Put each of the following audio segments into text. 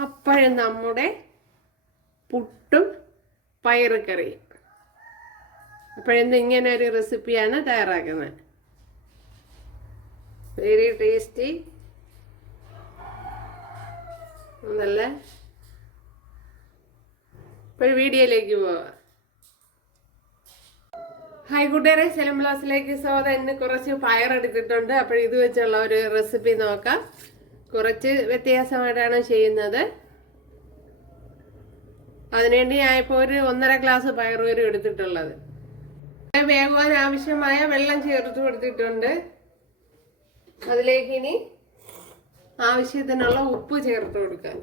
അപ്പോഴും നമ്മുടെ പുട്ടും പയറുകറിയും. അപ്പോഴെന്ന് ഇങ്ങനെ ഒരു റെസിപ്പിയാണ് തയ്യാറാക്കുന്നത്. വെരി ടേസ്റ്റി നല്ല ഇപ്പോൾ വീഡിയോയിലേക്ക് പോവാം. ഹായ് കൂട്ടുകാരെ സെലം ബ്ലാസിലേക്ക് സ്വാഗതം. ഇന്ന് കുറച്ച് പയർ എടുത്തിട്ടുണ്ട്. അപ്പോൾ ഇത് വെച്ചുള്ള ഒരു റെസിപ്പി നോക്കാം. കുറച്ച് വ്യത്യാസമായിട്ടാണ് ചെയ്യുന്നത്. അതിനുവേണ്ടി ഞാൻ ഒരു ഒന്നര ഗ്ലാസ് പയർ വരും എടുത്തിട്ടുള്ളത് വേകുവാൻ ആവശ്യമായ വെള്ളം ചേർത്ത് കൊടുത്തിട്ടുണ്ട്. അതിലേക്ക് ഇനി ആവശ്യത്തിനുള്ള ഉപ്പ് ചേർത്ത് കൊടുക്കാൻ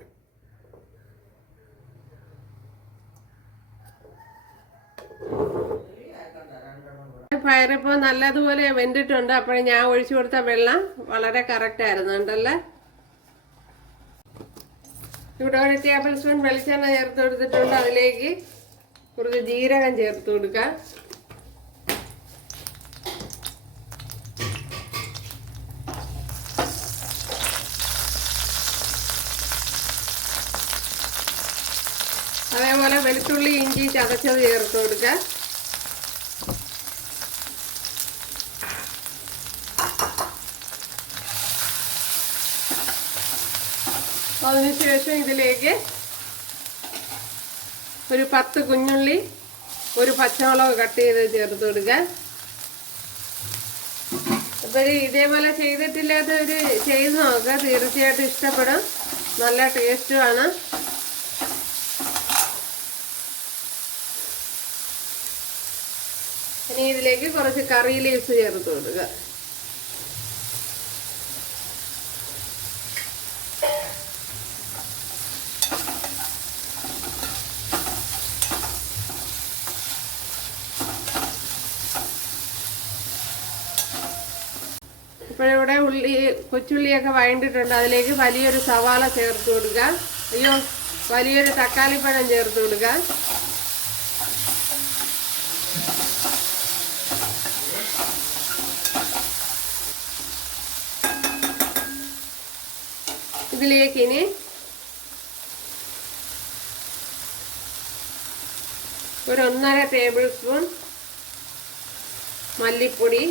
പയറിപ്പോൾ നല്ലതുപോലെ വെന്തിട്ടുണ്ട്. അപ്പോൾ ഞാൻ ഒഴിച്ചു കൊടുത്ത വെള്ളം വളരെ കറക്റ്റ് ആയിരുന്നു. ഉണ്ടല്ലേ ഇവിടെ ഒരു ടേബിൾ സ്പൂൺ വെളിച്ചെണ്ണ ചേർത്ത് കൊടുത്തിട്ടുണ്ട് അതിലേക്ക്. കുറച്ച് ജീരകം ചേർത്ത് കൊടുക്കാം അതേപോലെ വെളുത്തുള്ളി ഇഞ്ചി ചതച്ചത് ചേർത്ത് കൊടുക്കുക. അതിനുശേഷം ഇതിലേക്ക് ഒരു പത്ത് കുഞ്ഞുള്ളി ഒരു പച്ചമുളക് കട്ട് ചെയ്ത് ചേർത്ത് കൊടുക്കുക. അപ്പോൾ ഇതേപോലെ ഒരു ചെയ്ത് നോക്കുക തീർച്ചയായിട്ടും ഇഷ്ടപ്പെടും. നല്ല ടേസ്റ്റുമാണ് ഇനി ഇതിലേക്ക് കുറച്ച് കറി ലീവ്സ് ചേർത്ത് കൊടുക്കുക. ഉള്ളി കൊച്ചുള്ളിയൊക്കെ വഴണ്ടിട്ടുണ്ട്. അതിലേക്ക് വലിയൊരു സവാള ചേർത്ത് കൊടുക്കുക. അയ്യോ വലിയൊരു തക്കാളിപ്പഴം ചേർത്ത് കൊടുക്കുക. ഇതിലേക്ക് ഇനി ഒരു ഒന്നര ടേബിൾ സ്പൂൺ മല്ലിപ്പൊടി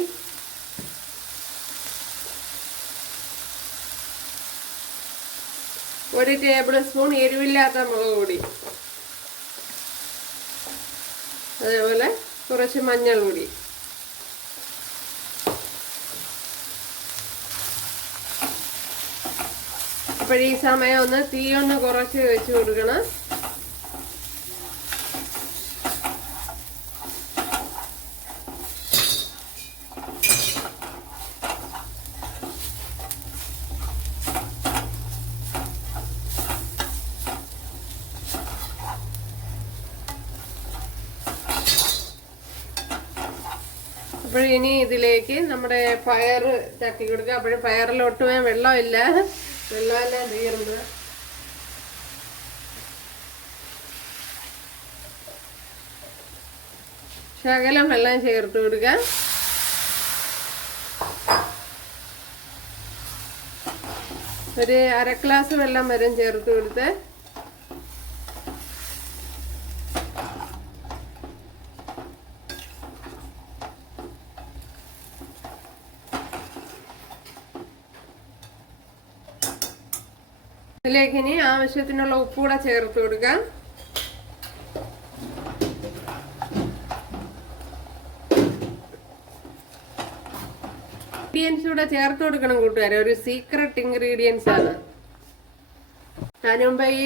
ഒരു ടേബിൾ സ്പൂൺ എരിവില്ലാത്ത മുളക് പൊടി. അതേപോലെ കുറച്ച് മഞ്ഞൾ പൊടി. അപ്പോൾ സമയം ഒന്ന് തീ ഒന്ന് കുറച്ച് വെച്ച് കൊടുക്കണം. അപ്പോൾ ഇനി ഇതിലേക്ക് നമ്മുടെ പയർ ചട്ടി കൊടുക്കുക. അപ്പോഴും പയറിലൊട്ടുമേ വെള്ളമില്ല വെള്ളമെല്ലാം തീർന്ന് ശകലം വെള്ളം ചേർത്ത് കൊടുക്കുക ഒരു അര ഗ്ലാസ് വെള്ളം വരും ചേർത്ത് കൊടുത്ത്. ഇതിലേക്ക് ഇനി ആവശ്യത്തിനുള്ള ഉപ്പ് കൂടെ ചേർത്ത് കൊടുക്കാം. ഇൻഗ്രീഡിയൻസ് കൂടെ ചേർത്ത് കൊടുക്കണം കൂട്ടുകാരെ. ഒരു സീക്രട്ട് ഇൻഗ്രീഡിയൻസ് ആണ്. അതിന് മുമ്പ് ഈ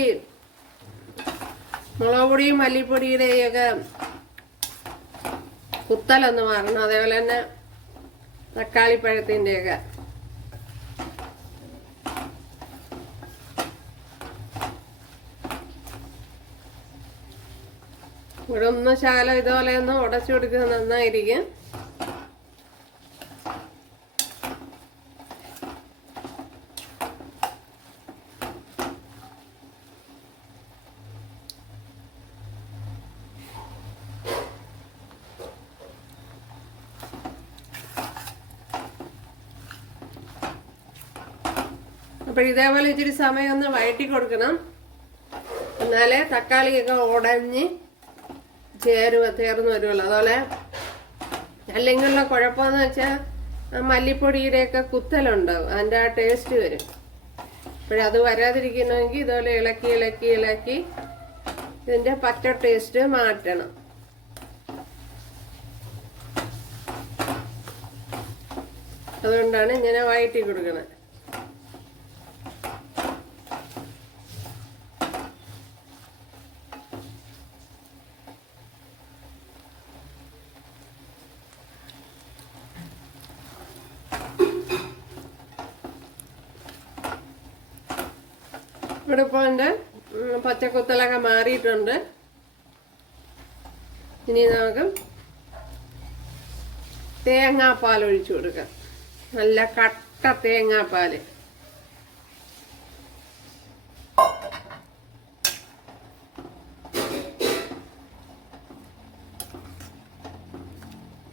മുളക് പൊടിയും മല്ലിപ്പൊടിയുടെയും ഒക്കെ കുത്തലൊന്ന് മാറണം. അതേപോലെ തന്നെ തക്കാളിപ്പഴത്തിന്റെയൊക്കെ ഇവിടെ ഒന്ന് ശകലം ഇതുപോലെ ഒന്ന് ഉടച്ചു കൊടുക്കുന്നത് നന്നായിരിക്കും. അപ്പോൾ ഇതേപോലെ ഇച്ചിരി സമയം ഒന്ന് വഴറ്റി കൊടുക്കണം. എന്നാലേ തക്കാളിയൊക്കെ ഉടഞ്ഞ് ചേരുവ ചേർന്ന് വരുമല്ലോ അതുപോലെ അല്ലെങ്കിലുള്ള കുഴപ്പമെന്ന് വെച്ചാൽ മല്ലിപ്പൊടിയുടെയൊക്കെ കുത്തലുണ്ടാവും അതിന്റെ ആ ടേസ്റ്റ് വരും. അപ്പോഴത് വരാതിരിക്കണമെങ്കിൽ ഇതുപോലെ ഇളക്കി ഇളക്കി ഇളക്കി ഇതിന്റെ പച്ച ടേസ്റ്റ് മാറ്റണം. അതുകൊണ്ടാണ് ഇങ്ങനെ വയറ്റി കൊടുക്കുന്നത് ഇവിടെ ഇപ്പോൾ എന്റെ പച്ചക്കുത്തലൊക്കെ മാറിയിട്ടുണ്ട്. ഇനി നമുക്ക് തേങ്ങാപ്പാൽ ഒഴിച്ചു കൊടുക്കാം. നല്ല കട്ട തേങ്ങാപ്പാൽ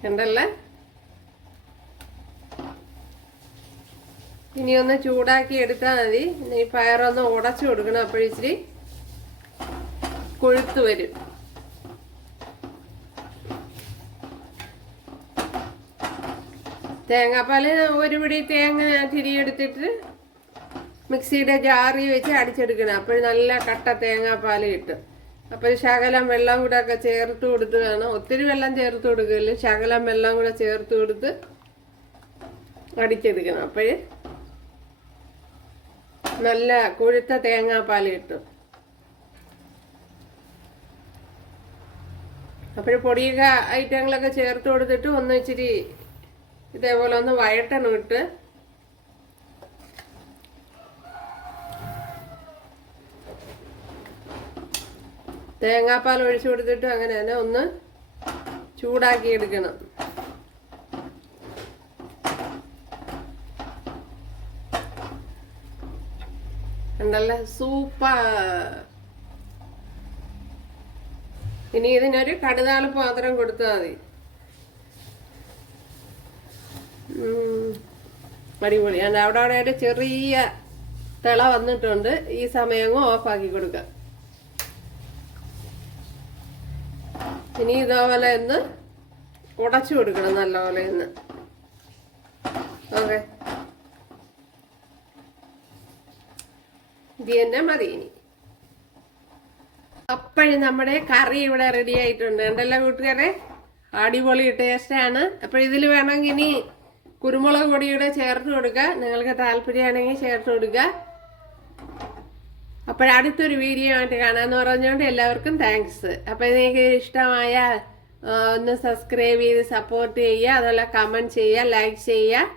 കണ്ടല്ലേ? ഇനി ഒന്ന് ചൂടാക്കി എടുത്താൽ മതി. ഈ പയറൊന്ന് ഉടച്ചു കൊടുക്കണം. അപ്പോഴിച്ചിരി കൊഴുത്ത് വരും. തേങ്ങാപ്പാൽ ഒരു പിടി തേങ്ങ തിരിയെടുത്തിട്ട് മിക്സിയുടെ ജാറി വെച്ച് അടിച്ചെടുക്കണം. അപ്പോൾ നല്ല കട്ട തേങ്ങാപ്പാൽ കിട്ടും. അപ്പോൾ ശകലം വെള്ളം കൂടെ ഒക്കെ ചേർത്ത് കൊടുത്ത് വേണം. ഒത്തിരി വെള്ളം ചേർത്ത് കൊടുക്കില്ല ശകലം വെള്ളം കൂടെ ചേർത്ത് കൊടുത്ത് അടിച്ചെടുക്കണം. അപ്പോൾ നല്ല കൊഴുത്ത തേങ്ങാപ്പാൽ കിട്ടും. അപ്പോൾ പൊടിയൊക്കെ ഐറ്റങ്ങളൊക്കെ ചേർത്ത് കൊടുത്തിട്ട് ഒന്ന് ഇച്ചിരി ഇതേപോലെ ഒന്ന് വഴട്ടണം ഇട്ട്. തേങ്ങാപ്പാൽ ഒഴിച്ചു കൊടുത്തിട്ട് അങ്ങനെ തന്നെ ഒന്ന് ചൂടാക്കി എടുക്കണം. ഉണ്ടല്ലേ സൂപ്പർ. ഇനി ഇതിനൊരു കടുതാൾ പാത്രം കൊടുത്താൽ മതി. അടിപൊളി. അവിടെ അവിടെ ഒരു ചെറിയ തിള വന്നിട്ടുണ്ട്. ഈ സമയം ഓഫ് ഓഫാക്കി കൊടുക്കാം. ഇനി ഇതേപോലെ ഒന്ന് ഉടച്ചു കൊടുക്കണം നല്ലപോലെ ഒന്ന്. ഓക്കെ. ഇത് തന്നെ മതി ഇനി അപ്പോഴും നമ്മുടെ കറി ഇവിടെ റെഡി ആയിട്ടുണ്ട്. ഉണ്ടല്ലോ കൂട്ടുകാരെ അടിപൊളി ടേസ്റ്റാണ് അപ്പോൾ ഇതിൽ വേണമെങ്കിൽ ഇനി കുരുമുളക് പൊടിയുടെ ചേർത്ത് കൊടുക്കുക. നിങ്ങൾക്ക് താല്പര്യമാണെങ്കിൽ ചേർത്ത് കൊടുക്കുക. അപ്പോഴടുത്തൊരു വീഡിയോ ആയിട്ട് കാണാമെന്ന് പറഞ്ഞുകൊണ്ട് എല്ലാവർക്കും താങ്ക്സ് അപ്പോൾ നിങ്ങൾക്ക് ഇഷ്ടമായ ഒന്ന് സബ്സ്ക്രൈബ് ചെയ്ത് സപ്പോർട്ട് ചെയ്യുക. അതുപോലെ കമന്റ് ചെയ്യുക ലൈക്ക് ചെയ്യുക.